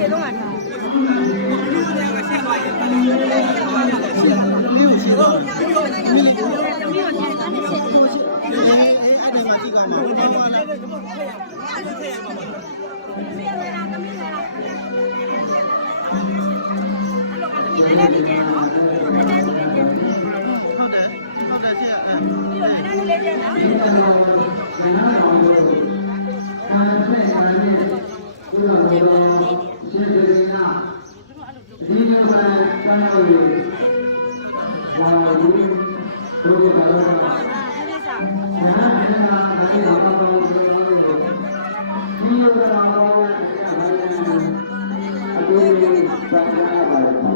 ခြေလုံးကထား် ရှေ့လုံးကထားသမု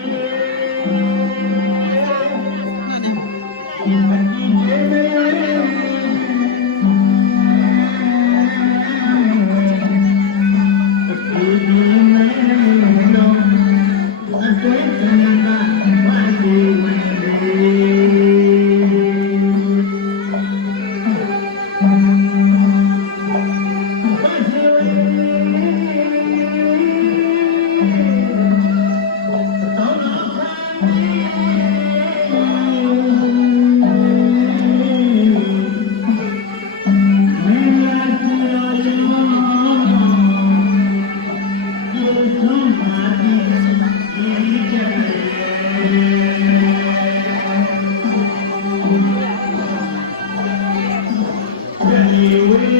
တနေ you.